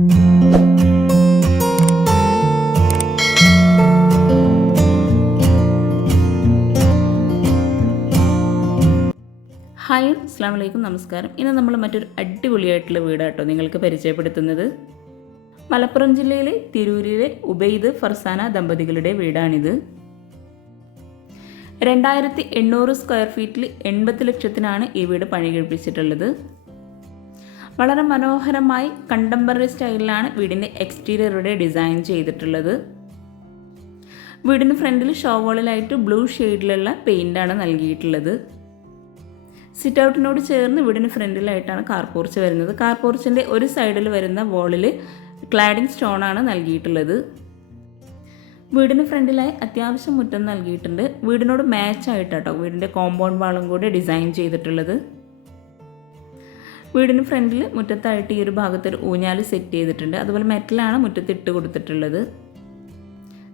Hi അസ്സാം വലൈക്കും നമസ്കാരം. ഇന്ന് നമ്മൾ മറ്റൊരു അടിപൊളിയായിട്ടുള്ള വീടാട്ടോ നിങ്ങൾക്ക് പരിചയപ്പെടുത്തുന്നത്. മലപ്പുറം ജില്ലയിലെ തിരൂരിലെ ഉബൈദ് ഫർസാന ദമ്പതികളുടെ വീടാണിത്. രണ്ടായിരത്തി എണ്ണൂറ് സ്ക്വയർ ഫീറ്റിൽ എൺപത് ലക്ഷത്തിനാണ് ഈ വീട് പണി കഴിപ്പിച്ചിട്ടുള്ളത് വളരെ മനോഹരമായി കണ്ടംപററി സ്റ്റൈലിലാണ് വീടിന്റെ എക്സ്റ്റീരിയറുടെ ഡിസൈൻ ചെയ്തിട്ടുള്ളത്. വീടിന് ഫ്രണ്ടിൽ ഷോവോളിലായിട്ട് ബ്ലൂ ഷെയ്ഡിലുള്ള പെയിന്റാണ് നൽകിയിട്ടുള്ളത്. സിറ്റ് ഔട്ടിനോട് ചേർന്ന് വീടിന് ഫ്രണ്ടിലായിട്ടാണ് കാർ പോർച്ച് വരുന്നത്. കാർ പോർച്ചിന്റെ ഒരു സൈഡിൽ വരുന്ന വോളിൽ ക്ലാഡിംഗ് സ്റ്റോണാണ് നൽകിയിട്ടുള്ളത്. വീടിന് ഫ്രണ്ടിലായി അത്യാവശ്യം മുറ്റം നൽകിയിട്ടുണ്ട്. വീടിനോട് മാച്ച് ആയിട്ടാട്ടോ വീടിന്റെ കോമ്പൗണ്ട് വാളും കൂടി ഡിസൈൻ ചെയ്തിട്ടുള്ളത്. വീടിന് ഫ്രണ്ടിൽ മുറ്റത്തായിട്ട് ഈ ഒരു ഭാഗത്ത് ഒരു ഊഞ്ഞാൽ സെറ്റ് ചെയ്തിട്ടുണ്ട്. അതുപോലെ മെറ്റലാണ് മുറ്റത്ത് ഇട്ട് കൊടുത്തിട്ടുള്ളത്.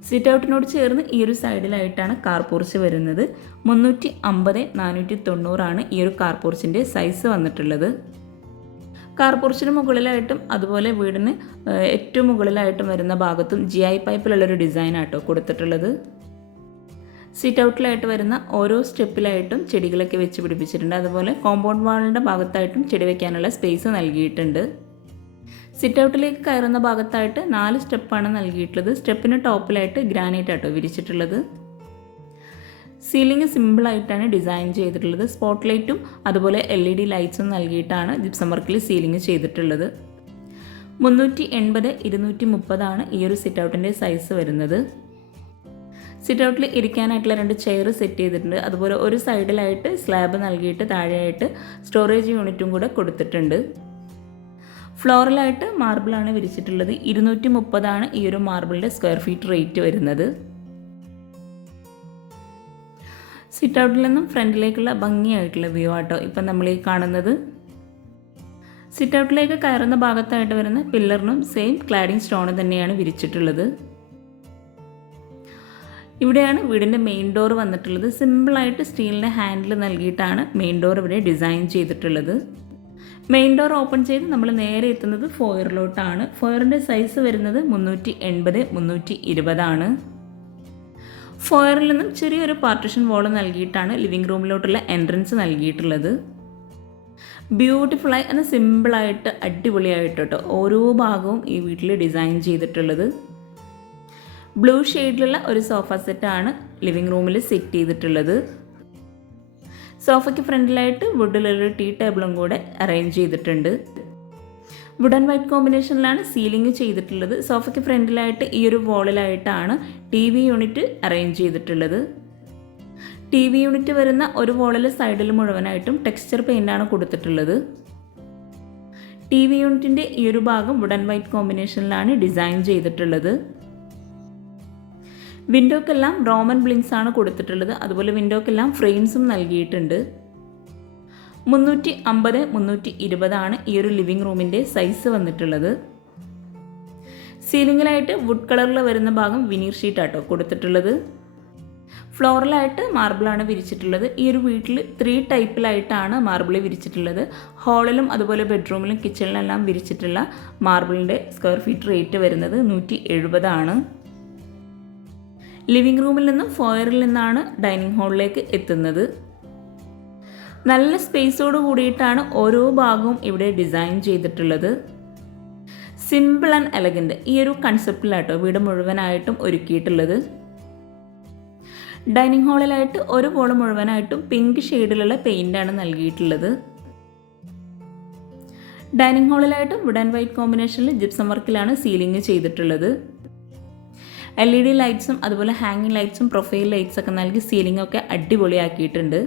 സിറ്റ് ഔട്ടിനോട് ചേർന്ന് ഈ ഒരു സൈഡിലായിട്ടാണ് കാർ പോർച്ച് വരുന്നത്. മുന്നൂറ്റി അമ്പത് നാനൂറ്റി തൊണ്ണൂറാണ് ഈ ഒരു കാർ പോർച്ചിന്റെ സൈസ് വന്നിട്ടുള്ളത്. കാർ പോർച്ചിന് മുകളിലായിട്ടും അതുപോലെ വീടിന് ഏറ്റവും മുകളിലായിട്ടും വരുന്ന ഭാഗത്തും ജി ഐ പൈപ്പിലുള്ളൊരു ഡിസൈനാട്ടോ കൊടുത്തിട്ടുള്ളത്. സിറ്റ് ഔട്ടിലായിട്ട് വരുന്ന ഓരോ സ്റ്റെപ്പിലായിട്ടും ചെടികളൊക്കെ വെച്ച് പിടിപ്പിച്ചിട്ടുണ്ട്. അതുപോലെ കോമ്പൗണ്ട് വാളിന്റെ ഭാഗത്തായിട്ടും ചെടി വയ്ക്കാനുള്ള സ്പേസ് നൽകിയിട്ടുണ്ട്. സിറ്റ് ഔട്ടിലേക്ക് കയറുന്ന ഭാഗത്തായിട്ട് നാല് സ്റ്റെപ്പാണ് നൽകിയിട്ടുള്ളത്. സ്റ്റെപ്പിന് ടോപ്പിലായിട്ട് ഗ്രാനൈറ്റ് ആട്ടോ വിരിച്ചിട്ടുള്ളത്. സീലിംഗ് സിമ്പിളായിട്ടാണ് ഡിസൈൻ ചെയ്തിട്ടുള്ളത്. സ്പോട്ട് ലൈറ്റും അതുപോലെ എൽ ഇ ഡി ലൈറ്റ്സും നൽകിയിട്ടാണ് ജിപ്സം വർക്കിൽ സീലിംഗ് ചെയ്തിട്ടുള്ളത്. മുന്നൂറ്റി എൺപത് ഇരുന്നൂറ്റി മുപ്പതാണ് ഈ ഒരു സിറ്റ് ഔട്ടിന്റെ സൈസ് വരുന്നത്. സിറ്റ് ഔട്ടിൽ ഇരിക്കാനായിട്ടുള്ള രണ്ട് ചെയർ സെറ്റ് ചെയ്തിട്ടുണ്ട്. അതുപോലെ ഒരു സൈഡിലായിട്ട് സ്ലാബ് നൽകിയിട്ട് താഴെയായിട്ട് സ്റ്റോറേജ് യൂണിറ്റും കൂടെ കൊടുത്തിട്ടുണ്ട്. ഫ്ലോറിലായിട്ട് മാർബിളാണ് വിരിച്ചിട്ടുള്ളത്. ഇരുന്നൂറ്റി മുപ്പതാണ് ഈ ഒരു മാർബിളിന്റെ സ്ക്വയർ ഫീറ്റ് റേറ്റ് വരുന്നത്. സിറ്റ് ഔട്ടിൽ നിന്നും ഫ്രണ്ടിലേക്കുള്ള ഭംഗിയായിട്ടുള്ള വ്യൂ ആട്ടോ ഇപ്പം നമ്മൾ ഈ കാണുന്നത്. സിറ്റ് ഔട്ടിലേക്ക് കയറുന്ന ഭാഗത്തായിട്ട് വരുന്ന പില്ലറിനും സെയിം ക്ലാഡിംഗ് സ്റ്റോൺ തന്നെയാണ് വിരിച്ചിട്ടുള്ളത്. ഇവിടെയാണ് വീടിന്റെ മെയിൻ ഡോർ വന്നിട്ടുള്ളത്. സിമ്പിളായിട്ട് സ്റ്റീലിന്റെ ഹാൻഡിൽ നൽകിയിട്ടാണ് മെയിൻ ഡോർ ഇവിടെ ഡിസൈൻ ചെയ്തിട്ടുള്ളത്. മെയിൻ ഡോർ ഓപ്പൺ ചെയ്ത് നമ്മൾ നേരെ എത്തുന്നത് ഫോയറിലോട്ടാണ് ഫോയറിന്റെ സൈസ് വരുന്നത് മുന്നൂറ്റി എൺപത് മുന്നൂറ്റി ഇരുപതാണ് ഫോയറിൽ നിന്നും ചെറിയൊരു പാർട്ടിഷൻ വാൾ നൽകിയിട്ടാണ് ലിവിംഗ് റൂമിലോട്ടുള്ള എൻട്രൻസ് നൽകിയിട്ടുള്ളത്. ബ്യൂട്ടിഫുള്ളായി എന്നാൽ സിമ്പിളായിട്ട് അടിപൊളിയായിട്ട് കേട്ടോ ഓരോ ഭാഗവും ഈ വീട്ടിൽ ഡിസൈൻ ചെയ്തിട്ടുള്ളത്. ബ്ലൂ ഷെയ്ഡിലുള്ള ഒരു സോഫ സെറ്റാണ് ലിവിംഗ് റൂമിൽ സെറ്റ് ചെയ്തിട്ടുള്ളത്. സോഫയ്ക്ക് ഫ്രണ്ടിലായിട്ട് വുഡിലൊരു ടീ ടേബിളും കൂടെ അറേഞ്ച് ചെയ്തിട്ടുണ്ട്. വുഡ് ആൻഡ് വൈറ്റ് കോമ്പിനേഷനിലാണ് സീലിംഗ് ചെയ്തിട്ടുള്ളത്. സോഫയ്ക്ക് ഫ്രണ്ടിലായിട്ട് ഈ ഒരു വോളിലായിട്ടാണ് ടി വി യൂണിറ്റ് അറേഞ്ച് ചെയ്തിട്ടുള്ളത്. ടി വി യൂണിറ്റ് വരുന്ന ഒരു വോളിൽ സൈഡിൽ മുഴുവനായിട്ടും ടെക്സ്ചർ പെയിന്റാണ് കൊടുത്തിട്ടുള്ളത്. ടി വി യൂണിറ്റിന്റെ ഈ ഒരു ഭാഗം വുഡ് ആൻഡ് വൈറ്റ് കോമ്പിനേഷനിലാണ് ഡിസൈൻ ചെയ്തിട്ടുള്ളത്. വിൻഡോക്കെല്ലാം റോമൻ ബ്ലിങ്സ് ആണ് കൊടുത്തിട്ടുള്ളത്. അതുപോലെ വിൻഡോക്കെല്ലാം ഫ്രെയിംസും നൽകിയിട്ടുണ്ട്. മുന്നൂറ്റി അമ്പത് മുന്നൂറ്റി ഇരുപതാണ് ഈ ഒരു ലിവിംഗ് റൂമിന്റെ സൈസ് വന്നിട്ടുള്ളത്. സീലിംഗിലായിട്ട് വുഡ് കളറിൽ വരുന്ന ഭാഗം വിനീർ ഷീറ്റ് ആട്ടോ കൊടുത്തിട്ടുള്ളത്. ഫ്ലോറിലായിട്ട് മാർബിളാണ് വിരിച്ചിട്ടുള്ളത്. ഈ ഒരു വീട്ടിൽ ത്രീ ടൈപ്പിലായിട്ടാണ് മാർബിൾ വിരിച്ചിട്ടുള്ളത്. ഹാളിലും അതുപോലെ ബെഡ്റൂമിലും കിച്ചണിലെല്ലാം വിരിച്ചിട്ടുള്ള മാർബിളിന്റെ സ്ക്വയർ ഫീറ്റ് റേറ്റ് വരുന്നത് നൂറ്റി എഴുപതാണ് ലിവിംഗ് റൂമിൽ നിന്നും ഫോയറിൽ നിന്നാണ് ഡൈനിങ് ഹാളിലേക്ക് എത്തുന്നത്. നല്ല സ്പേസോട് കൂടിയിട്ടാണ് ഓരോ ഭാഗവും ഇവിടെ ഡിസൈൻ ചെയ്തിട്ടുള്ളത്. സിമ്പിൾ ആൻഡ് എലഗന്റ് ഈ ഒരു കൺസെപ്റ്റിലാട്ടോ വീട് മുഴുവനായിട്ടും ഒരുക്കിയിട്ടുള്ളത്. ഡൈനിങ് ഹാളിലായിട്ട് ഒരു വോൾ മുഴുവനായിട്ടും പിങ്ക് ഷെയ്ഡിലുള്ള പെയിന്റാണ് നൽകിയിട്ടുള്ളത്. ഡൈനിങ് ഹാളിലായിട്ടും വുഡ് ആൻഡ് വൈറ്റ് കോമ്പിനേഷനിൽ ജിപ്സം വർക്കിലാണ് സീലിംഗ് ചെയ്തിട്ടുള്ളത്. എൽ ഇ ഡി ലൈറ്റ്സും അതുപോലെ ഹാങ്ങിങ് ലൈറ്റ്സും പ്രൊഫൈൽ ലൈറ്റ്സ് ഒക്കെ നൽകി സീലിംഗ് ഒക്കെ അടിപൊളിയാക്കിയിട്ടുണ്ട്.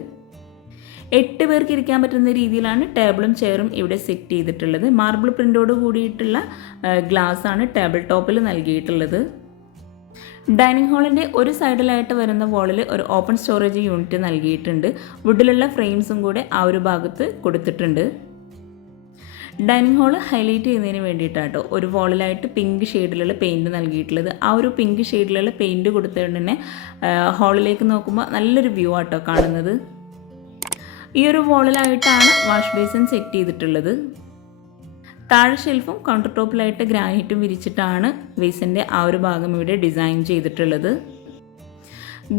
എട്ട് പേർക്ക് ഇരിക്കാൻ പറ്റുന്ന രീതിയിലാണ് ടേബിളും ചെയറും ഇവിടെ സെറ്റ് ചെയ്തിട്ടുള്ളത്. മാർബിൾ പ്രിന്റോട് കൂടിയിട്ടുള്ള ഗ്ലാസ് ആണ് ടേബിൾ ടോപ്പിൽ നൽകിയിട്ടുള്ളത്. ഡൈനിങ് ഹാളിന്റെ ഒരു സൈഡിലായിട്ട് വരുന്ന വാളിൽ ഒരു ഓപ്പൺ സ്റ്റോറേജ് യൂണിറ്റ് നൽകിയിട്ടുണ്ട്. വുഡിലുള്ള ഫ്രെയിംസും കൂടെ ആ ഒരു ഭാഗത്ത് കൊടുത്തിട്ടുണ്ട്. ഡൈനിങ് ഹാൾ ഹൈലൈറ്റ് ചെയ്യുന്നതിന് വേണ്ടിയിട്ടാട്ടോ. ഒരു വോളിലായിട്ട് പിങ്ക് ഷെയ്ഡിലുള്ള പെയിന്റ് നൽകിയിട്ടുള്ളത്. ആ ഒരു പിങ്ക് ഷെയ്ഡിലുള്ള പെയിന്റ് കൊടുത്തുകൊണ്ട് തന്നെ ഹാളിലേക്ക് നോക്കുമ്പോൾ നല്ലൊരു വ്യൂ ആട്ടോ കാണുന്നത്. ഈ ഒരു വോളിലായിട്ടാണ് വാഷ് ബേസിൻ സെറ്റ് ചെയ്തിട്ടുള്ളത്. താഴെ ഷെൽഫും കൗണ്ടർ ടോപ്പിലായിട്ട് ഗ്രാനൈറ്റും വിരിച്ചിട്ടാണ് ബേസിന്റെ ആ ഒരു ഭാഗം ഇവിടെ ഡിസൈൻ ചെയ്തിട്ടുള്ളത്.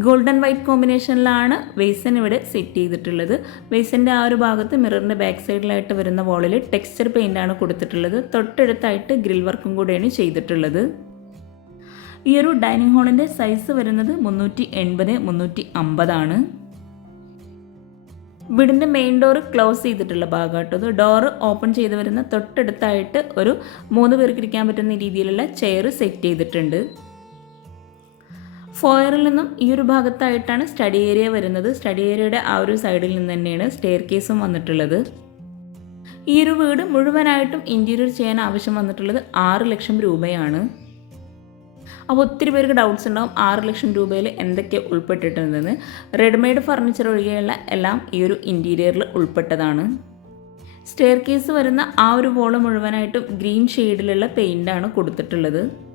ഗോൾഡൻ വൈറ്റ് കോമ്പിനേഷനിലാണ് വേസൻ ഇവിടെ സെറ്റ് ചെയ്തിട്ടുള്ളത്. വെയ്സന്റെ ആ ഒരു ഭാഗത്ത് മിററിന്റെ ബാക്ക് സൈഡിലായിട്ട് വരുന്ന വോളിൽ ടെക്സ്ചർ പെയിന്റാണ് കൊടുത്തിട്ടുള്ളത്. തൊട്ടടുത്തായിട്ട് ഗ്രിൽ വർക്കും കൂടെയാണ് ചെയ്തിട്ടുള്ളത്. ഈ ഒരു ഡൈനിങ് ഹാളിന്റെ സൈസ് വരുന്നത് മുന്നൂറ്റി എൺപത് മുന്നൂറ്റി അമ്പതാണ്. വീടിന്റെ മെയിൻ ഡോറ് ക്ലോസ് ചെയ്തിട്ടുള്ള ഭാഗമായിട്ടത് ഡോറ് ഓപ്പൺ ചെയ്ത് വരുന്ന തൊട്ടടുത്തായിട്ട് ഒരു മൂന്ന് പേർക്ക് ഇരിക്കാൻ പറ്റുന്ന രീതിയിലുള്ള ചെയർ സെറ്റ് ചെയ്തിട്ടുണ്ട്. ഫോയറിൽ നിന്നും ഈ ഒരു ഭാഗത്തായിട്ടാണ് സ്റ്റഡി ഏരിയ വരുന്നത്. സ്റ്റഡി ഏരിയയുടെ ആ ഒരു സൈഡിൽ നിന്ന് തന്നെയാണ് സ്റ്റെയർ കേസും വന്നിട്ടുള്ളത്. ഈ ഒരു വീട് മുഴുവനായിട്ടും ഇന്റീരിയർ ചെയ്യാൻ ആവശ്യം വന്നിട്ടുള്ളത് ആറ് ലക്ഷം രൂപയാണ്. അപ്പോൾ ഒത്തിരി പേർക്ക് ഡൗട്ട്സ് ഉണ്ടാവും ആറ് ലക്ഷം രൂപയിൽ എന്തൊക്കെ ഉൾപ്പെട്ടിട്ടുണ്ടെന്ന്. റെഡിമെയ്ഡ് ഫർണിച്ചർ ഒഴികെയുള്ള എല്ലാം ഈ ഒരു ഇന്റീരിയറിൽ ഉൾപ്പെട്ടതാണ്. സ്റ്റെയർ കേസ് വരുന്ന ആ ഒരു വോൾ മുഴുവനായിട്ടും ഗ്രീൻ ഷെയ്ഡിലുള്ള പെയിന്റാണ് കൊടുത്തിട്ടുള്ളത്.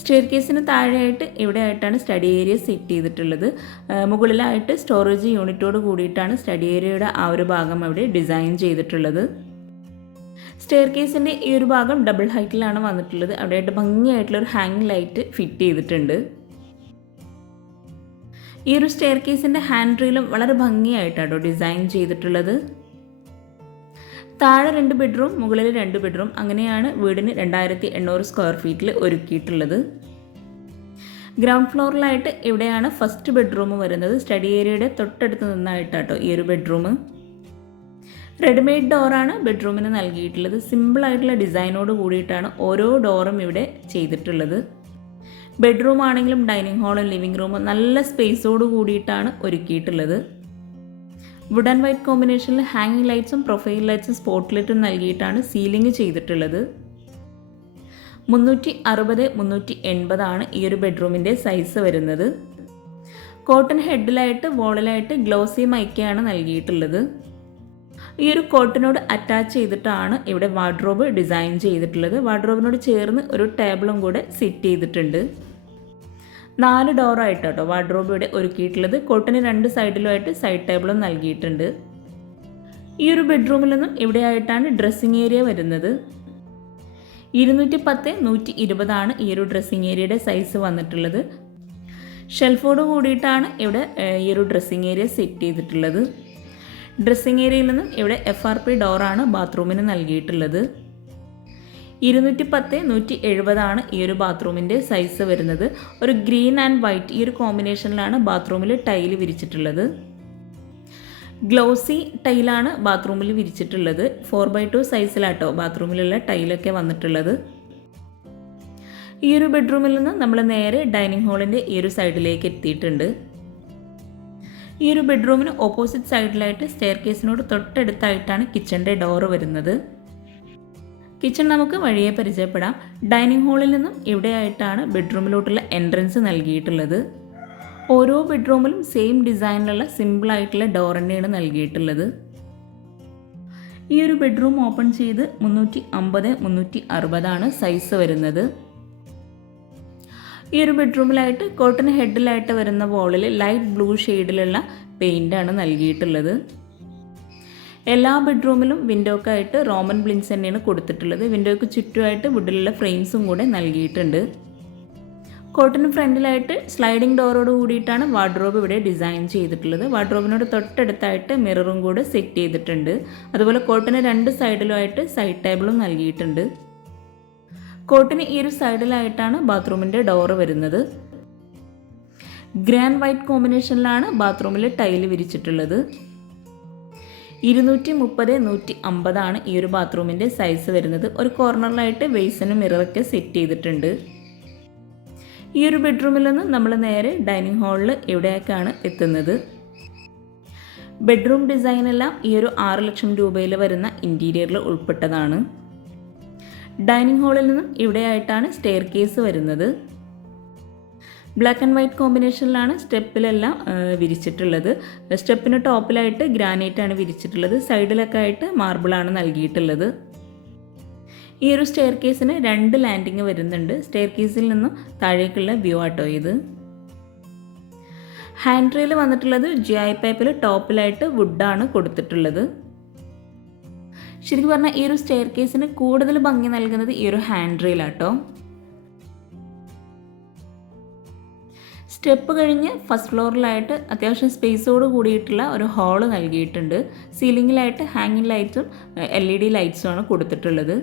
സ്റ്റെയർ കേസിന് താഴെയായിട്ട് ഇവിടെ ആയിട്ടാണ് സ്റ്റഡി ഏരിയ സെറ്റ് ചെയ്തിട്ടുള്ളത്. മുകളിലായിട്ട് സ്റ്റോറേജ് യൂണിറ്റോട് കൂടിയിട്ടാണ് സ്റ്റഡി ഏരിയയുടെ ആ ഒരു ഭാഗം അവിടെ ഡിസൈൻ ചെയ്തിട്ടുള്ളത്. സ്റ്റെയർ കേസിന്റെ ഈ ഒരു ഭാഗം ഡബിൾ ഹൈറ്റിലാണ് വന്നിട്ടുള്ളത്. അവിടെയായിട്ട് ഭംഗിയായിട്ടുള്ള ഒരു ഹാങ് ലൈറ്റ് ഫിറ്റ് ചെയ്തിട്ടുണ്ട്. ഈ ഒരു സ്റ്റെയർ കേസിന്റെ ഹാൻഡ് റീലും വളരെ ഭംഗിയായിട്ടാണ് ഡിസൈൻ ചെയ്തിട്ടുള്ളത്. താഴെ രണ്ട് ബെഡ്റൂം മുകളിൽ രണ്ട് ബെഡ്റൂം. അങ്ങനെയാണ് വീടിന് രണ്ടായിരത്തി എണ്ണൂറ് സ്ക്വയർ ഫീറ്റിൽ ഒരുക്കിയിട്ടുള്ളത്. ഗ്രൗണ്ട് ഫ്ലോറിലായിട്ട് ഇവിടെയാണ് ഫസ്റ്റ് ബെഡ്റൂം വരുന്നത്. സ്റ്റഡി ഏരിയയുടെ തൊട്ടടുത്ത് നിന്നായിട്ടാട്ടോ ഈ ഒരു ബെഡ്റൂം റെഡിമെയ്ഡ് ഡോറാണ് ബെഡ്റൂമിന് നൽകിയിട്ടുള്ളത്. സിമ്പിളായിട്ടുള്ള ഡിസൈനോട് കൂടിയിട്ടാണ് ഓരോ ഡോറും ഇവിടെ ചെയ്തിട്ടുള്ളത്. ബെഡ്റൂം ആണെങ്കിലും ഡൈനിങ് ഹാളും ലിവിംഗ് റൂമും നല്ല സ്പേസോട് കൂടിയിട്ടാണ് ഒരുക്കിയിട്ടുള്ളത്. വുഡ് ആൻഡ് വൈറ്റ് കോമ്പിനേഷനിൽ ഹാങ്ങിങ് ലൈറ്റ്സും പ്രൊഫൈൽ ലൈറ്റ്സും സ്പോട്ട് ലൈറ്റും നൽകിയിട്ടാണ് സീലിംഗ് ചെയ്തിട്ടുള്ളത്. മുന്നൂറ്റി അറുപത് മുന്നൂറ്റി എൺപതാണ് ഈ ഒരു ബെഡ്റൂമിന്റെ സൈസ് വരുന്നത്. കോട്ടൺ ഹെഡിലായിട്ട് വോളിലായിട്ട് ഗ്ലോസി മൈക്കയാണ് നൽകിയിട്ടുള്ളത്. ഈ ഒരു കോട്ടിനോട് അറ്റാച്ച് ചെയ്തിട്ടാണ് ഇവിടെ വാർഡ്രോബ് ഡിസൈൻ ചെയ്തിട്ടുള്ളത്. വാർഡ്രോബിനോട് ചേർന്ന് ഒരു ടേബിളും കൂടെ സെറ്റ് ചെയ്തിട്ടുണ്ട്. നാല് ഡോറായിട്ട് കേട്ടോ വാർഡ്രോബ് ഇവിടെ ഒരുക്കിയിട്ടുള്ളത്. കോട്ടിന് രണ്ട് സൈഡിലുമായിട്ട് സൈഡ് ടേബിളും നൽകിയിട്ടുണ്ട്. ഈ ഒരു ബെഡ്റൂമിൽ നിന്നും ഇവിടെയായിട്ടാണ് ഡ്രസ്സിങ് ഏരിയ വരുന്നത്. ഇരുന്നൂറ്റി പത്ത് നൂറ്റി ഇരുപതാണ് ഈ ഒരു ഡ്രസ്സിങ് ഏരിയയുടെ സൈസ് വന്നിട്ടുള്ളത്. ഷെൽഫോട് കൂടിയിട്ടാണ് ഇവിടെ ഈ ഒരു ഡ്രസ്സിങ് ഏരിയ സെറ്റ് ചെയ്തിട്ടുള്ളത്. ഡ്രസ്സിങ് ഏരിയയിൽ നിന്നും ഇവിടെ എഫ് ആർ പി ഡോറാണ് ബാത്റൂമിന് നൽകിയിട്ടുള്ളത്. ഇരുന്നൂറ്റി പത്ത് നൂറ്റി എഴുപതാണ് ഈ ഒരു ബാത്റൂമിന്റെ സൈസ് വരുന്നത്. ഒരു ഗ്രീൻ ആൻഡ് വൈറ്റ് ഈ ഒരു കോമ്പിനേഷനിലാണ് ബാത്റൂമിൽ ടൈൽ വിരിച്ചിട്ടുള്ളത്. ഗ്ലൗസി ടൈലാണ് ബാത്റൂമിൽ വിരിച്ചിട്ടുള്ളത്. ഫോർ ബൈ ടു സൈസിലാട്ടോ ബാത്റൂമിലുള്ള ടൈലൊക്കെ വന്നിട്ടുള്ളത്. ഈ ഒരു ബെഡ്റൂമിൽ നിന്ന് നമ്മൾ നേരെ ഡൈനിങ് ഹാളിന്റെ ഈ ഒരു സൈഡിലേക്ക് എത്തിയിട്ടുണ്ട്. ഈ ഒരു ബെഡ്റൂമിന് ഓപ്പോസിറ്റ് സൈഡിലായിട്ട് സ്റ്റെയർ കേസിനോട് തൊട്ടടുത്തായിട്ടാണ് കിച്ചന്റെ ഡോറ് വരുന്നത്. കിച്ചൺ നമുക്ക് വഴിയെ പരിചയപ്പെടാം. ഡൈനിങ് ഹാളിൽ നിന്നും ഇവിടെയായിട്ടാണ് ബെഡ്റൂമിലോട്ടുള്ള എൻട്രൻസ് നൽകിയിട്ടുള്ളത്. ഓരോ ബെഡ്റൂമിലും സെയിം ഡിസൈനിലുള്ള സിമ്പിളായിട്ടുള്ള ഡോർ തന്നെയാണ് നൽകിയിട്ടുള്ളത്. ഈ ഒരു ബെഡ്റൂം ഓപ്പൺ ചെയ്ത് മുന്നൂറ്റി അമ്പത് മുന്നൂറ്റി അറുപതാണ് സൈസ് വരുന്നത്. ഈ ഒരു ബെഡ്റൂമിലായിട്ട് കോട്ടൺ ഹെഡിലായിട്ട് വരുന്ന വോളിൽ ലൈറ്റ് ബ്ലൂ ഷെയ്ഡിലുള്ള പെയിന്റാണ് നൽകിയിട്ടുള്ളത്. എല്ലാ ബെഡ്റൂമിലും വിൻഡോക്കായിട്ട് റോമൻ ബ്ലിൻസ് തന്നെയാണ് കൊടുത്തിട്ടുള്ളത്. വിൻഡോയ്ക്ക് ചുറ്റുമായിട്ട് വുഡിലുള്ള ഫ്രെയിംസും കൂടെ നൽകിയിട്ടുണ്ട്. കോട്ടിന് ഫ്രണ്ടിലായിട്ട് സ്ലൈഡിംഗ് ഡോറോട് കൂടിയിട്ടാണ് വാർഡ്രോബ് ഇവിടെ ഡിസൈൻ ചെയ്തിട്ടുള്ളത്. വാർഡ്രോബിനോട് തൊട്ടടുത്തായിട്ട് മിററും കൂടെ സെറ്റ് ചെയ്തിട്ടുണ്ട്. അതുപോലെ കോട്ടിന് രണ്ട് സൈഡിലുമായിട്ട് സൈഡ് ടേബിളും നൽകിയിട്ടുണ്ട്. കോട്ടിന് ഈ ഒരു സൈഡിലായിട്ടാണ് ബാത്റൂമിന്റെ ഡോറ് വരുന്നത്. ഗ്രാൻഡ് വൈറ്റ് കോമ്പിനേഷനിലാണ് ബാത്റൂമിൽ ടൈൽ വിരിച്ചിട്ടുള്ളത്. ഇരുന്നൂറ്റി മുപ്പത് നൂറ്റി അമ്പതാണ് ഈ ഒരു ബാത്റൂമിന്റെ സൈസ് വരുന്നത്. ഒരു കോർണറിലായിട്ട് ബേസിനും മിററൊക്കെ സെറ്റ് ചെയ്തിട്ടുണ്ട്. ഈ ഒരു ബെഡ്റൂമിൽ നിന്ന് നമ്മൾ നേരെ ഡൈനിങ് ഹാളിൽ എവിടെയൊക്കെയാണ് എത്തുന്നത്. ബെഡ്റൂം ഡിസൈൻ എല്ലാം ഈ ഒരു ആറ് ലക്ഷം രൂപയിൽ വരുന്ന ഇന്റീരിയറിൽ ഉൾപ്പെട്ടതാണ്. ഡൈനിങ് ഹാളിൽ നിന്നും ഇവിടെയായിട്ടാണ് സ്റ്റെയർ കേസ് വരുന്നത്. ബ്ലാക്ക് ആൻഡ് വൈറ്റ് കോമ്പിനേഷനിലാണ് സ്റ്റെപ്പിലെല്ലാം വിരിച്ചിട്ടുള്ളത്. സ്റ്റെപ്പിന് ടോപ്പിലായിട്ട് ഗ്രാനൈറ്റ് ആണ് വിരിച്ചിട്ടുള്ളത്. സൈഡിലൊക്കെ ആയിട്ട് മാർബിളാണ് നൽകിയിട്ടുള്ളത്. ഈ ഒരു സ്റ്റെയർ കേസിന് രണ്ട് ലാൻഡിങ് വരുന്നുണ്ട്. സ്റ്റെയർ കേസിൽ നിന്നും താഴേക്കുള്ള വ്യൂ ആട്ടോ ഇത്. ഹാൻഡ് റെയിൽ വന്നിട്ടുള്ളത് ജി ഐ പൈപ്പിൽ ടോപ്പിലായിട്ട് വുഡാണ് കൊടുത്തിട്ടുള്ളത്. ശരിക്കും പറഞ്ഞാൽ ഈ ഒരു സ്റ്റെയർ കേസിന് കൂടുതൽ ഭംഗി നൽകുന്നത് ഈ ഒരു ഹാൻഡ് റെയിലാട്ടോ സ്റ്റെപ്പ് കഴിഞ്ഞ് ഫസ്റ്റ് ഫ്ലോറിലായിട്ട് അത്യാവശ്യം സ്പേസോട് കൂടിയിട്ടുള്ള ഒരു ഹാൾ നൽകിയിട്ടുണ്ട്. സീലിങ്ങിലായിട്ട് ഹാങ്ങിങ് ലൈറ്റ്സും എൽ ഇ ഡി ലൈറ്റ്സുമാണ് കൊടുത്തിട്ടുള്ളത്.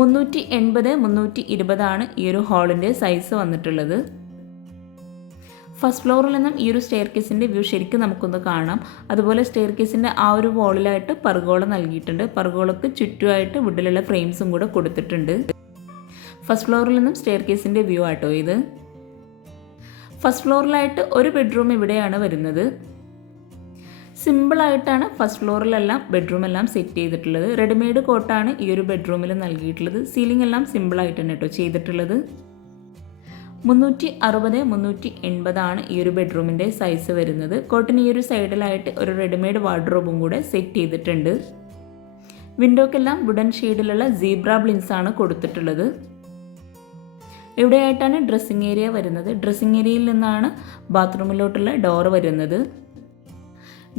മുന്നൂറ്റി എൺപത് മുന്നൂറ്റി ഇരുപതാണ് ഈ ഒരു ഹാളിന്റെ സൈസ് വന്നിട്ടുള്ളത്. ഫസ്റ്റ് ഫ്ലോറിൽ നിന്നും ഈ ഒരു സ്റ്റെയർ കേസിന്റെ വ്യൂ ശരിക്കും നമുക്കൊന്ന് കാണാം. അതുപോലെ സ്റ്റെയർ കേസിന്റെ ആ ഒരു വോളിലായിട്ട് പർഗോള നൽകിയിട്ടുണ്ട്. പർഗോളക്ക് ചുറ്റുമായിട്ട് വുഡിലുള്ള ഫ്രെയിംസും കൂടെ കൊടുത്തിട്ടുണ്ട്. ഫസ്റ്റ് ഫ്ലോറിൽ നിന്നും സ്റ്റെയർ കേസിന്റെ വ്യൂ ആട്ടോ ഇത്. ഫസ്റ്റ് ഫ്ലോറിലായിട്ട് ഒരു ബെഡ്റൂം ഇവിടെയാണ് വരുന്നത്. സിമ്പിളായിട്ടാണ് ഫസ്റ്റ് ഫ്ലോറിലെല്ലാം ബെഡ്റൂം എല്ലാം സെറ്റ് ചെയ്തിട്ടുള്ളത്. റെഡിമെയ്ഡ് കോട്ടാണ് ഈ ഒരു ബെഡ്റൂമിൽ നൽകിയിട്ടുള്ളത്. സീലിംഗ് എല്ലാം സിമ്പിളായിട്ടാണ് കേട്ടോ ചെയ്തിട്ടുള്ളത്. മുന്നൂറ്റി അറുപത് മുന്നൂറ്റി എൺപതാണ് ഈ ഒരു ബെഡ്റൂമിന്റെ സൈസ് വരുന്നത്. കോട്ടിന് ഈ ഒരു സൈഡിലായിട്ട് ഒരു റെഡിമെയ്ഡ് വാർഡ്രോബും കൂടെ സെറ്റ് ചെയ്തിട്ടുണ്ട്. വിൻഡോക്കെല്ലാം വുഡൻ ഷെയ്ഡിലുള്ള സീബ്ര ബ്ലിൻസ് ആണ് കൊടുത്തിട്ടുള്ളത്. ഇവിടെയായിട്ടാണ് ഡ്രസ്സിങ് ഏരിയ വരുന്നത്. ഡ്രസ്സിങ് ഏരിയയിൽ നിന്നാണ് ബാത്റൂമിലോട്ടുള്ള ഡോർ വരുന്നത്.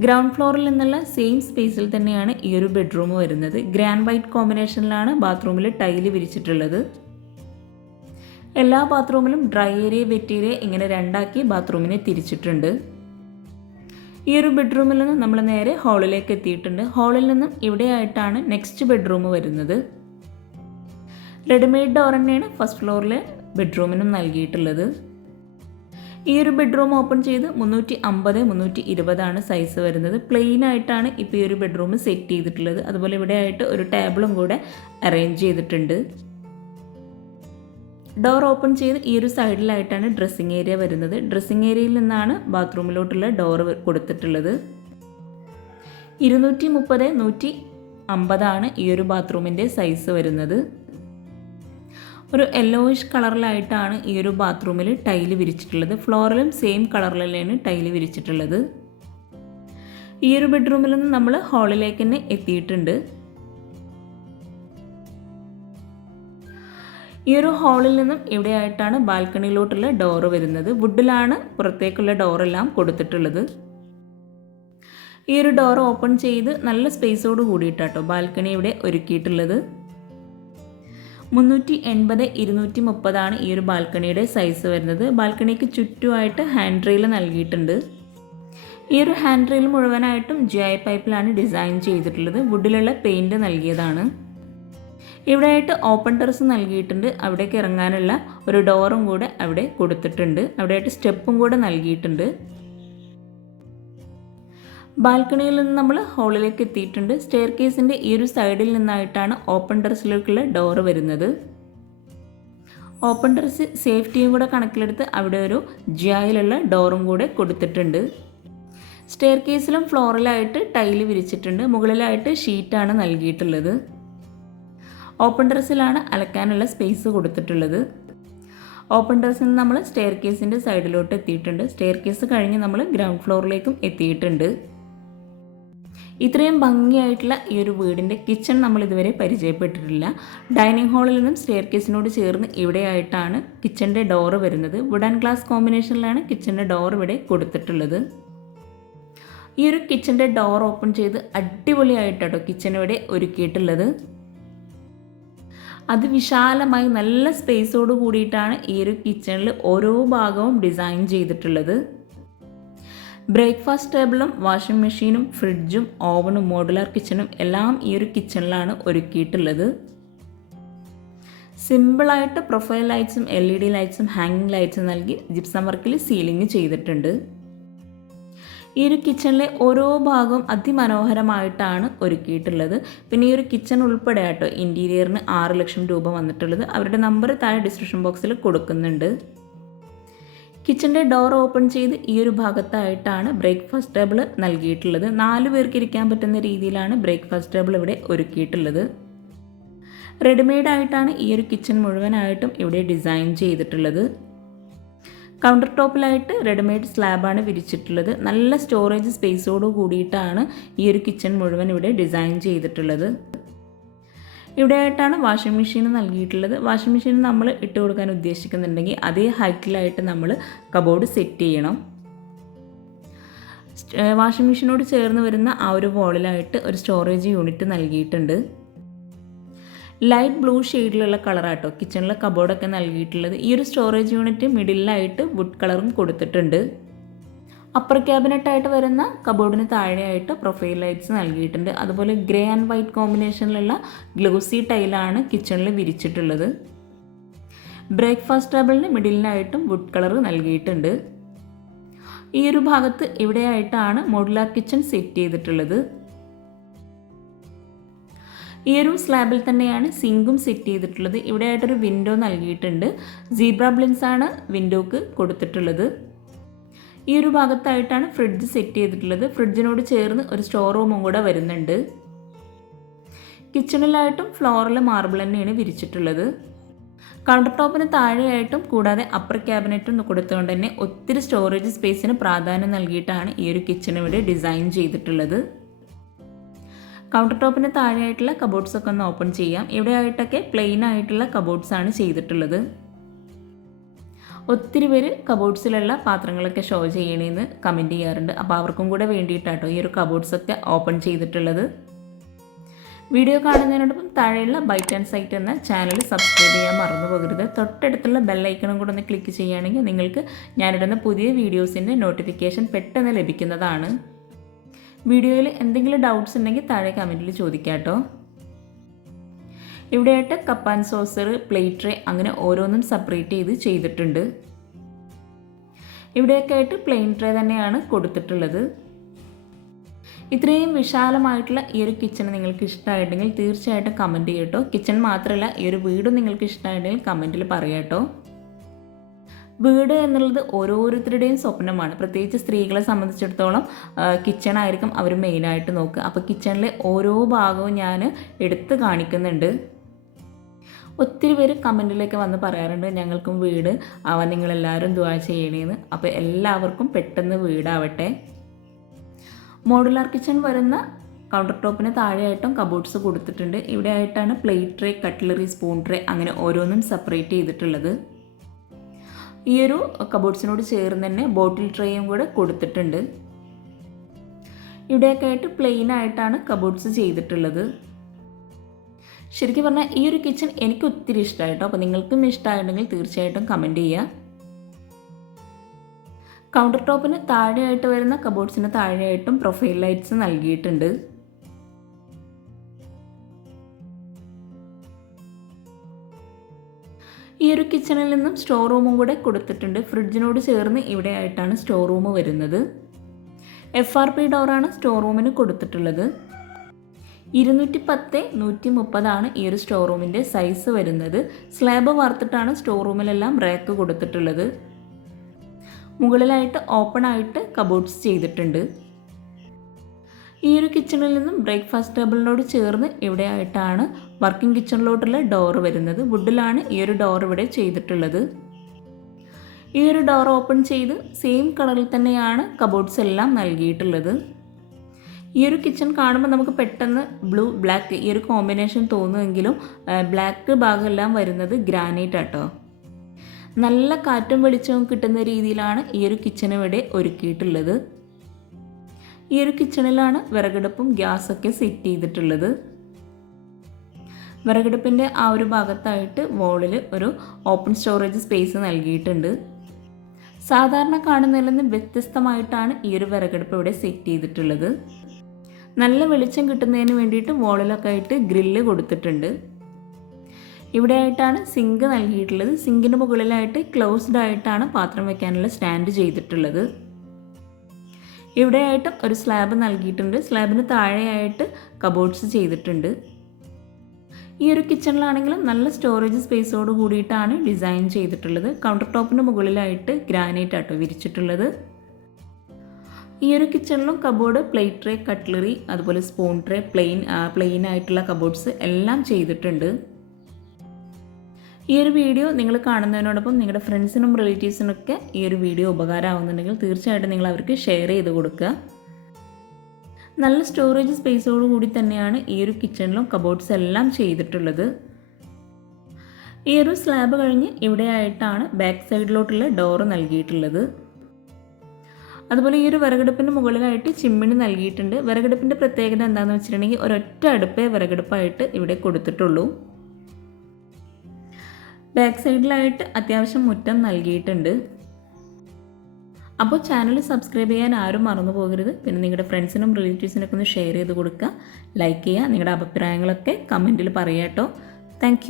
ഗ്രൗണ്ട് ഫ്ലോറിൽ നിന്നുള്ള സെയിം സ്പേസിൽ തന്നെയാണ് ഈ ഒരു ബെഡ്റൂം വരുന്നത്. ഗ്രാൻഡ് വൈറ്റ് കോമ്പിനേഷനിലാണ് ബാത്റൂമിൽ ടൈൽ വിരിച്ചിട്ടുള്ളത്. എല്ലാ ബാത്റൂമിലും ഡ്രൈ ഏരിയ വെറ്റ് ഏരിയ ഇങ്ങനെ രണ്ടാക്കി ബാത്റൂമിനെ തിരിച്ചിട്ടുണ്ട്. ഈ ഒരു ബെഡ്റൂമിൽ നിന്ന് നമ്മൾ നേരെ ഹാളിലേക്ക് എത്തിയിട്ടുണ്ട്. ഹാളിൽ നിന്നും ഇവിടെയായിട്ടാണ് നെക്സ്റ്റ് ബെഡ്റൂം വരുന്നത്. റെഡിമെയ്ഡ് ഡോർ തന്നെയാണ് ഫസ്റ്റ് ഫ്ലോറിലെ ബെഡ്റൂമിനും നൽകിയിട്ടുള്ളത്. ഈ ഒരു ബെഡ്റൂം ഓപ്പൺ ചെയ്ത് മുന്നൂറ്റി അമ്പത് മുന്നൂറ്റി ഇരുപതാണ് സൈസ് വരുന്നത്. പ്ലെയിൻ ആയിട്ടാണ് ഇപ്പോൾ ഈ ഒരു ബെഡ്റൂം സെറ്റ് ചെയ്തിട്ടുള്ളത്. അതുപോലെ ഇവിടെ ആയിട്ട് ഒരു ടേബിളും കൂടെ അറേഞ്ച് ചെയ്തിട്ടുണ്ട്. ഡോർ ഓപ്പൺ ചെയ്ത് ഈ ഒരു സൈഡിലായിട്ടാണ് ഡ്രസ്സിങ് ഏരിയ വരുന്നത്. ഡ്രസ്സിങ് ഏരിയയിൽ നിന്നാണ് ബാത്റൂമിലോട്ടുള്ള ഡോർ കൊടുത്തിട്ടുള്ളത്. ഇരുന്നൂറ്റി മുപ്പത് നൂറ്റി അമ്പതാണ് ഈ ഒരു ബാത്റൂമിന്റെ സൈസ് വരുന്നത്. ഒരു യെല്ലോയിഷ് കളറിലായിട്ടാണ് ഈ ഒരു ബാത്റൂമിൽ ടൈൽ വിരിച്ചിട്ടുള്ളത്. ഫ്ലോറിലും സെയിം കളറിലാണ് ടൈൽ വിരിച്ചിട്ടുള്ളത്. ഈ ഒരു ബെഡ്റൂമിൽ നിന്ന് നമ്മൾ ഹാളിലേക്ക് തന്നെ എത്തിയിട്ടുണ്ട്. ഈ ഒരു ഹാളിൽ നിന്നും ഇവിടെയായിട്ടാണ് ബാൽക്കണിയിലോട്ടുള്ള ഡോറ് വരുന്നത്. വുഡിലാണ് പുറത്തേക്കുള്ള ഡോറെല്ലാം കൊടുത്തിട്ടുള്ളത്. ഈ ഒരു ഡോർ ഓപ്പൺ ചെയ്ത് നല്ല സ്പേസോട് കൂടിയിട്ടാട്ടോ ബാൽക്കണി ഇവിടെ ഒരുക്കിയിട്ടുള്ളത്. മുന്നൂറ്റി എൺപത് ഇരുന്നൂറ്റി മുപ്പതാണ് ഈ ഒരു ബാൽക്കണിയുടെ സൈസ് വരുന്നത്. ബാൽക്കണിക്ക് ചുറ്റുമായിട്ട് ഹാൻഡ് റെയിൽ നൽകിയിട്ടുണ്ട്. ഈ ഒരു ഹാൻഡ് റെയിൽ മുഴുവനായിട്ടും ജി ഐ പൈപ്പിലാണ് ഡിസൈൻ ചെയ്തിട്ടുള്ളത്. വുഡിലുള്ള പെയിന്റ് നൽകിയതാണ്. ഇവിടെയായിട്ട് ഓപ്പൺ ടെറസ് നൽകിയിട്ടുണ്ട്. അവിടേക്ക് ഇറങ്ങാനുള്ള ഒരു ഡോറും കൂടെ അവിടെ കൊടുത്തിട്ടുണ്ട്. അവിടെയായിട്ട് സ്റ്റെപ്പും കൂടെ നൽകിയിട്ടുണ്ട്. ബാൽക്കണിയിൽ നിന്ന് നമ്മൾ ഹോളിലേക്ക് എത്തിയിട്ടുണ്ട്. സ്റ്റെയർ കേസിന്റെ ഈ ഒരു സൈഡിൽ നിന്നായിട്ടാണ് ഓപ്പൺ ടെറസിലേക്കുള്ള ഡോറ് വരുന്നത്. ഓപ്പൺ ടെറസ് സേഫ്റ്റിയും കൂടെ കണക്കിലെടുത്ത് അവിടെ ഒരു ജിയായിലുള്ള ഡോറും കൂടെ കൊടുത്തിട്ടുണ്ട്. സ്റ്റെയർ കേസിലും ഫ്ലോറിലായിട്ട് ടൈൽ വിരിച്ചിട്ടുണ്ട്. മുകളിലായിട്ട് ഷീറ്റാണ് നൽകിയിട്ടുള്ളത്. ഓപ്പൺ ടെറസിലാണ് അലക്കാനുള്ള സ്പേസ് കൊടുത്തിട്ടുള്ളത്. ഓപ്പൺ ടെറസിൽ നിന്ന് നമ്മൾ സ്റ്റെയർ കേസിന്റെ സൈഡിലോട്ട് എത്തിയിട്ടുണ്ട്. സ്റ്റെയർ കേസ് കഴിഞ്ഞ് നമ്മൾ ഗ്രൗണ്ട് ഫ്ലോറിലേക്കും എത്തിയിട്ടുണ്ട്. ഇത്രയും ഭംഗിയായിട്ടുള്ള ഈ ഒരു വീടിന്റെ കിച്ചൺ നമ്മൾ ഇതുവരെ പരിചയപ്പെട്ടിട്ടില്ല. ഡൈനിങ് ഹാളിൽ നിന്നും സ്റ്റെയർ കേസിനോട് ചേർന്ന് ഇവിടെയായിട്ടാണ് കിച്ചന്റെ ഡോറ് വരുന്നത്. വുഡൻ ഗ്ലാസ് കോമ്പിനേഷനിലാണ് കിച്ചന്റെ ഡോർ ഇവിടെ കൊടുത്തിട്ടുള്ളത്. ഈ ഒരു കിച്ചന്റെ ഡോർ ഓപ്പൺ ചെയ്ത് അടിപൊളിയായിട്ടോ കിച്ചൺ ഇവിടെ ഒരുക്കിയിട്ടുള്ളത്. അത് വിശാലമായി നല്ല സ്പേസോട് കൂടിയിട്ടാണ് ഈ ഒരു കിച്ചണിൽ ഓരോ ഭാഗവും ഡിസൈൻ ചെയ്തിട്ടുള്ളത്. ബ്രേക്ക്ഫാസ്റ്റ് ടേബിളും വാഷിംഗ് മെഷീനും ഫ്രിഡ്ജും ഓവനും മോഡുലാർ കിച്ചണും എല്ലാം ഈ ഒരു കിച്ചണിലാണ് ഒരുക്കിയിട്ടുള്ളത്. സിമ്പിളായിട്ട് പ്രൊഫൈൽ ലൈറ്റ്സും എൽ ഇ ഡി ലൈറ്റ്സും ഹാങ്ങിങ് ലൈറ്റ്സും നൽകി ജിപ്സം വർക്കിൽ സീലിംഗ് ചെയ്തിട്ടുണ്ട്. ഈ ഒരു കിച്ചണിലെ ഓരോ ഭാഗവും അതിമനോഹരമായിട്ടാണ് ഒരുക്കിയിട്ടുള്ളത്. പിന്നെ ഈ ഒരു കിച്ചൺ ഉൾപ്പെടെ ആട്ടോ ഇന്റീരിയറിന് ആറ് ലക്ഷം രൂപ വന്നിട്ടുള്ളത്. അവരുടെ നമ്പർ താഴെ ഡിസ്ക്രിപ്ഷൻ ബോക്സിൽ കൊടുക്കുന്നുണ്ട്. കിച്ചന്റെ ഡോർ ഓപ്പൺ ചെയ്ത് ഈ ഒരു ഭാഗത്തായിട്ടാണ് ബ്രേക്ക്ഫാസ്റ്റ് ടേബിൾ നൽകിയിട്ടുള്ളത്. നാല് പേർക്ക് ഇരിക്കാൻ പറ്റുന്ന രീതിയിലാണ് ബ്രേക്ക്ഫാസ്റ്റ് ടേബിൾ ഇവിടെ ഒരുക്കിയിട്ടുള്ളത്. റെഡിമെയ്ഡ് ആയിട്ടാണ് ഈ ഒരു കിച്ചൺ മുഴുവനായിട്ടും ഇവിടെ ഡിസൈൻ ചെയ്തിട്ടുള്ളത്. കൗണ്ടർ ടോപ്പിലായിട്ട് റെഡിമെയ്ഡ് സ്ലാബാണ് വിരിച്ചിട്ടുള്ളത്. നല്ല സ്റ്റോറേജ് സ്പേസോട് കൂടിയിട്ടാണ് ഈ ഒരു കിച്ചൺ മുഴുവൻ ഇവിടെ ഡിസൈൻ ചെയ്തിട്ടുള്ളത്. ഇവിടെയായിട്ടാണ് വാഷിംഗ് മെഷീൻ നൽകിയിട്ടുള്ളത്. വാഷിംഗ് മെഷീൻ നമ്മൾ ഇട്ട് കൊടുക്കാൻ ഉദ്ദേശിക്കുന്നുണ്ടെങ്കിൽ അതേ ഹൈറ്റിലായിട്ട് നമ്മൾ കബോർഡ് സെറ്റ് ചെയ്യണം. വാഷിംഗ് മെഷീനോട് ചേർന്ന് വരുന്ന ആ ഒരു വോളിലായിട്ട് ഒരു സ്റ്റോറേജ് യൂണിറ്റ് നൽകിയിട്ടുണ്ട്. ലൈറ്റ് ബ്ലൂ ഷെയ്ഡിലുള്ള കളറാട്ടോ കിച്ചണിലെ കബോർഡൊക്കെ നൽകിയിട്ടുള്ളത്. ഈ ഒരു സ്റ്റോറേജ് യൂണിറ്റ് മിഡിലായിട്ട് വുഡ് കളറും കൊടുത്തിട്ടുണ്ട്. അപ്പർ ക്യാബിനറ്റായിട്ട് വരുന്ന കബോർഡിന് താഴെയായിട്ട് പ്രൊഫൈൽ ലൈറ്റ്സ് നൽകിയിട്ടുണ്ട്. അതുപോലെ ഗ്രേ ആൻഡ് വൈറ്റ് കോമ്പിനേഷനിലുള്ള ഗ്ലൗസി ടൈലാണ് കിച്ചണിൽ വിരിച്ചിട്ടുള്ളത്. ബ്രേക്ക്ഫാസ്റ്റ് ടേബിളിന് മിഡിലിനായിട്ടും വുഡ് കളർ നൽകിയിട്ടുണ്ട്. ഈ ഒരു ഭാഗത്ത് ഇവിടെയായിട്ടാണ് മോഡുലാർ കിച്ചൺ സെറ്റ് ചെയ്തിട്ടുള്ളത്. ഈ ഒരു സ്ലാബിൽ തന്നെയാണ് സിങ്കും സെറ്റ് ചെയ്തിട്ടുള്ളത്. ഇവിടെയായിട്ടൊരു വിൻഡോ നൽകിയിട്ടുണ്ട്. സീബ്ര ബ്ലിൻസ് ആണ് വിൻഡോക്ക് കൊടുത്തിട്ടുള്ളത്. ഈ ഒരു ഭാഗത്തായിട്ടാണ് ഫ്രിഡ്ജ് സെറ്റ് ചെയ്തിട്ടുള്ളത്. ഫ്രിഡ്ജിനോട് ചേർന്ന് ഒരു സ്റ്റോർ റൂമും കൂടെ വരുന്നുണ്ട്. കിച്ചണിലായിട്ടും ഫ്ലോറിൽ മാർബിൾ തന്നെയാണ് വിരിച്ചിട്ടുള്ളത്. കൗണ്ടർ ടോപ്പിന് താഴെയായിട്ടും കൂടാതെ അപ്പർ ക്യാബിനറ്റും കൊടുത്തുകൊണ്ട് തന്നെ ഒത്തിരി സ്റ്റോറേജ് സ്പേസിന് പ്രാധാന്യം നൽകിയിട്ടാണ് ഈ ഒരു കിച്ചൺ ഇവിടെ ഡിസൈൻ ചെയ്തിട്ടുള്ളത്. കൗണ്ടർ ടോപ്പിന് താഴെയായിട്ടുള്ള കബോർഡ്സ് ഒക്കെ ഒന്ന് ഓപ്പൺ ചെയ്യാം. ഇവിടെ ആയിട്ടൊക്കെ പ്ലെയിൻ ആയിട്ടുള്ള കബോർഡ്സ് ആണ് ചെയ്തിട്ടുള്ളത്. ഒത്തിരി പേര് കബോർഡ്സിലുള്ള പാത്രങ്ങളൊക്കെ ഷോ ചെയ്യണേന്ന് കമന്റ് ചെയ്യാറുണ്ട്. അപ്പോൾ അവർക്കും കൂടെ വേണ്ടിയിട്ടാട്ടോ ഈ ഒരു കബോർഡ്സൊക്കെ ഓപ്പൺ ചെയ്തിട്ടുള്ളത്. വീഡിയോ കാണുന്നതിനോടൊപ്പം താഴെയുള്ള ബൈറ്റ് ആൻഡ് സൈറ്റ് എന്ന ചാനൽ സബ്സ്ക്രൈബ് ചെയ്യാൻ മറന്നു പോകരുത്. തൊട്ടടുത്തുള്ള ബെല്ലൈക്കണും കൂടെ ഒന്ന് ക്ലിക്ക് ചെയ്യുകയാണെങ്കിൽ നിങ്ങൾക്ക് ഞാനിടുന്ന പുതിയ വീഡിയോസിന്റെ നോട്ടിഫിക്കേഷൻ പെട്ടെന്ന് ലഭിക്കുന്നതാണ്. വീഡിയോയിൽ എന്തെങ്കിലും ഡൗട്ട്സ് ഉണ്ടെങ്കിൽ താഴെ കമന്റിൽ ചോദിക്കാം കേട്ടോ ഇവിടെയായിട്ട് cup and saucer plate tray അങ്ങനെ ഓരോന്നും സെപ്പറേറ്റ് ചെയ്ത് ചെയ്തിട്ടുണ്ട്. ഇവിടെയൊക്കെ ആയിട്ട് പ്ലെയിൻ ട്രേ തന്നെയാണ് കൊടുത്തിട്ടുള്ളത്. ഇത്രയും വിശാലമായിട്ടുള്ള ഈ ഒരു കിച്ചൺ നിങ്ങൾക്ക് ഇഷ്ടമായിട്ടുണ്ടെങ്കിൽ തീർച്ചയായിട്ടും കമന്റ് ചെയ്യട്ടോ. കിച്ചൺ മാത്രമല്ല ഈ ഒരു വീടും നിങ്ങൾക്ക് ഇഷ്ടമായിട്ടുണ്ടെങ്കിൽ കമന്റിൽ പറയാട്ടോ. വീട് എന്നുള്ളത് ഓരോരുത്തരുടെയും സ്വപ്നമാണ്. പ്രത്യേകിച്ച് സ്ത്രീകളെ സംബന്ധിച്ചിടത്തോളം കിച്ചൺ ആയിരിക്കും അവർ മെയിനായിട്ട് നോക്കുക. അപ്പോൾ കിച്ചണിലെ ഓരോ ഭാഗവും ഞാൻ എടുത്ത് കാണിക്കുന്നുണ്ട്. ഒത്തിരി പേര് കമന്റിലേക്ക് വന്ന് പറയാറുണ്ട് ഞങ്ങൾക്കും വീട്. അവ നിങ്ങളെല്ലാവരും ദുവാ ചെയ്യണേന്ന്. അപ്പോൾ എല്ലാവർക്കും പെട്ടെന്ന് വീടാവട്ടെ. മോഡുലാർ കിച്ചൺ വരുന്ന കൗണ്ടർ ടോപ്പിന് താഴെയായിട്ടും കബോർഡ്സ് കൊടുത്തിട്ടുണ്ട്. ഇവിടെ ആയിട്ടാണ് plate tray cutlery spoon tray അങ്ങനെ ഓരോന്നും സെപ്പറേറ്റ് ചെയ്തിട്ടുള്ളത്. ഈ ഒരു കബോർഡ്സിനോട് ചേർന്ന് തന്നെ ബോട്ടിൽ ട്രേയും കൂടെ കൊടുത്തിട്ടുണ്ട്. ഇവിടെയൊക്കെ ആയിട്ട് പ്ലെയിൻ ആയിട്ടാണ് കബോർഡ്സ് ചെയ്തിട്ടുള്ളത്. ശരിക്കും പറഞ്ഞാൽ ഈ ഒരു കിച്ചൺ എനിക്ക് ഒത്തിരി ഇഷ്ടമായിട്ടോ അപ്പോൾ നിങ്ങൾക്കും ഇഷ്ടമായിട്ടുണ്ടെങ്കിൽ തീർച്ചയായിട്ടും കമന്റ് ചെയ്യുക കൗണ്ടർ ടോപ്പിന് താഴെയായിട്ട് വരുന്ന കബോർഡ്സിന് താഴെയായിട്ടും പ്രൊഫൈൽ ലൈറ്റ്സ് നൽകിയിട്ടുണ്ട്. ഈ ഒരു കിച്ചണിൽ നിന്നും സ്റ്റോർ റൂമും കൂടെ കൊടുത്തിട്ടുണ്ട്. ഫ്രിഡ്ജിനോട് ചേർന്ന് ഇവിടെ ആയിട്ടാണ് സ്റ്റോർ റൂം വരുന്നത്. എഫ് ആർ പി ഡോറാണ് സ്റ്റോർ റൂമിന് കൊടുത്തിട്ടുള്ളത്. ഇരുന്നൂറ്റി പത്ത് നൂറ്റി മുപ്പതാണ് ഈ ഒരു സ്റ്റോർ റൂമിന്റെ സൈസ് വരുന്നത്. സ്ലാബ് വാർത്തിട്ടാണ് സ്റ്റോർ റൂമിലെല്ലാം റാക്ക് കൊടുത്തിട്ടുള്ളത്. മുകളിലായിട്ട് ഓപ്പൺ ആയിട്ട് കബോർഡ്സ് ചെയ്തിട്ടുണ്ട്. ഈ ഒരു കിച്ചണിൽ നിന്നും ബ്രേക്ക്ഫാസ്റ്റ് ടേബിളിനോട് ചേർന്ന് ഇവിടെ ആയിട്ടാണ് വർക്കിംഗ് കിച്ചണിലോട്ടുള്ള ഡോർ വരുന്നത്. വുഡിലാണ് ഈ ഒരു ഡോർ ഇവിടെ ചെയ്തിട്ടുള്ളത്. ഈ ഒരു ഡോർ ഓപ്പൺ ചെയ്ത് സെയിം കളറിൽ തന്നെയാണ് കബോർഡ്സ് എല്ലാം നൽകിയിട്ടുള്ളത്. ഈ ഒരു കിച്ചൺ കാണുമ്പോൾ നമുക്ക് പെട്ടെന്ന് ബ്ലൂ ബ്ലാക്ക് ഈ ഒരു കോമ്പിനേഷൻ തോന്നുമെങ്കിലും ബ്ലാക്ക് ഭാഗമെല്ലാം വരുന്നത് ഗ്രാനൈറ്റ് ആട്ടോ. നല്ല കാറ്റും വെളിച്ചവും കിട്ടുന്ന രീതിയിലാണ് ഈ ഒരു കിച്ചൺ ഇവിടെ ഒരുക്കിയിട്ടുള്ളത്. ഈ ഒരു കിച്ചണിലാണ് വിറകടുപ്പും ഗ്യാസൊക്കെ സെറ്റ് ചെയ്തിട്ടുള്ളത്. വിറകടുപ്പിന്റെ ആ ഒരു ഭാഗത്തായിട്ട് വോളിൽ ഒരു ഓപ്പൺ സ്റ്റോറേജ് സ്പേസ് നൽകിയിട്ടുണ്ട്. സാധാരണ കാണുന്നതിൽ നിന്ന് വ്യത്യസ്തമായിട്ടാണ് ഈ ഒരു വിറകടുപ്പ് ഇവിടെ സെറ്റ് ചെയ്തിട്ടുള്ളത്. നല്ല വെളിച്ചം കിട്ടുന്നതിന് വേണ്ടിയിട്ട് വോളിലൊക്കെ ആയിട്ട് ഗ്രില്ല് കൊടുത്തിട്ടുണ്ട്. ഇവിടെ ആയിട്ടാണ് സിങ്ക് നൽകിയിട്ടുള്ളത്. സിങ്കിന് മുകളിലായിട്ട് ക്ലോസ്ഡ് ആയിട്ടാണ് പാത്രം വെക്കാനുള്ള സ്റ്റാൻഡ് ചെയ്തിട്ടുള്ളത്. ഇവിടെയായിട്ടും ഒരു സ്ലാബ് നൽകിയിട്ടുണ്ട്. സ്ലാബിന് താഴെയായിട്ട് കബോർഡ്സ് ചെയ്തിട്ടുണ്ട്. ഈ ഒരു കിച്ചണിലാണെങ്കിലും നല്ല സ്റ്റോറേജ് സ്പേസോട് കൂടിയിട്ടാണ് ഡിസൈൻ ചെയ്തിട്ടുള്ളത്. കൗണ്ടർ ടോപ്പിന് മുകളിലായിട്ട് ഗ്രാനൈറ്റ് ആട്ടോ വിരിച്ചിട്ടുള്ളത്. ഈ ഒരു കിച്ചണിലും കബോർഡ് പ്ലേറ്റ് ട്രേ കട്ട്ലറി അതുപോലെ സ്പൂൺ ട്രേ പ്ലെയിൻ പ്ലെയിൻ ആയിട്ടുള്ള കബോർഡ്സ് എല്ലാം ചെയ്തിട്ടുണ്ട്. ഈ ഒരു വീഡിയോ നിങ്ങൾ കാണുന്നതിനോടൊപ്പം നിങ്ങളുടെ ഫ്രണ്ട്സിനും റിലേറ്റീവ്സിനൊക്കെ ഈ ഒരു വീഡിയോ ഉപകാരമാവുന്നുണ്ടെങ്കിൽ തീർച്ചയായിട്ടും നിങ്ങൾ അവർക്ക് ഷെയർ ചെയ്ത് കൊടുക്കുക. നല്ല സ്റ്റോറേജ് സ്പേസോട് കൂടി തന്നെയാണ് ഈ ഒരു കിച്ചണിലും കബോർഡ്സ് എല്ലാം ചെയ്തിട്ടുള്ളത്. ഈ ഒരു സ്ലാബ് കഴിഞ്ഞ് ഇവിടെയായിട്ടാണ് ബാക്ക് സൈഡിലോട്ടുള്ള ഡോറ് നൽകിയിട്ടുള്ളത്. അതുപോലെ ഈ ഒരു വിറകടുപ്പിന്റെ മുകളിലായിട്ട് ചിമ്മിണി നൽകിയിട്ടുണ്ട്. വിറകടുപ്പിന്റെ പ്രത്യേകത എന്താണെന്ന് വെച്ചിട്ടുണ്ടെങ്കിൽ ഒരൊറ്റ അടുപ്പേ വിറകടുപ്പായിട്ട് ഇവിടെ കൊടുത്തിട്ടുള്ളൂ. ബാക്ക് സൈഡിലായിട്ട് അത്യാവശ്യം മുറ്റം നൽകിയിട്ടുണ്ട്. അപ്പോൾ ചാനൽ സബ്സ്ക്രൈബ് ചെയ്യാൻ ആരും മറന്നു പോകരുത്. പിന്നെ നിങ്ങളുടെ ഫ്രണ്ട്സിനും റിലേറ്റീവ്സിനൊക്കെ ഒന്ന് ഷെയർ ചെയ്ത് കൊടുക്കുക. ലൈക്ക് ചെയ്യുക. നിങ്ങളുടെ അഭിപ്രായങ്ങളൊക്കെ കമന്റിൽ പറയാം കേട്ടോ. താങ്ക്